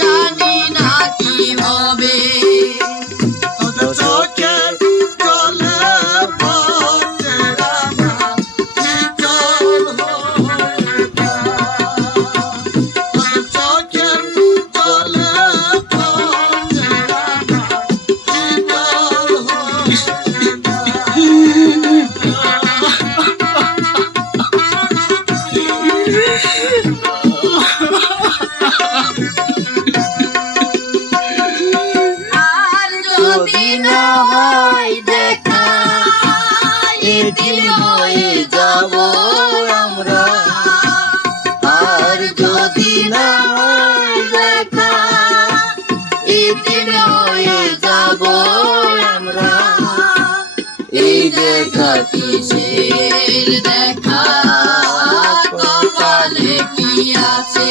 জানি না কি হবে। চোখের জলে পড়ছে রাঙা হিজল হয়ে যায়। চোখের জলে পড়ছে রাঙা হিজল হয়ে আর যদি না হয় দেখা, এতিম হয়ে যাব আমরা। আর যদি না হয় দেখা, এতিম হয়ে যাব আমরা। এই দেখা কিসের দেখা, কপালে কি আছে?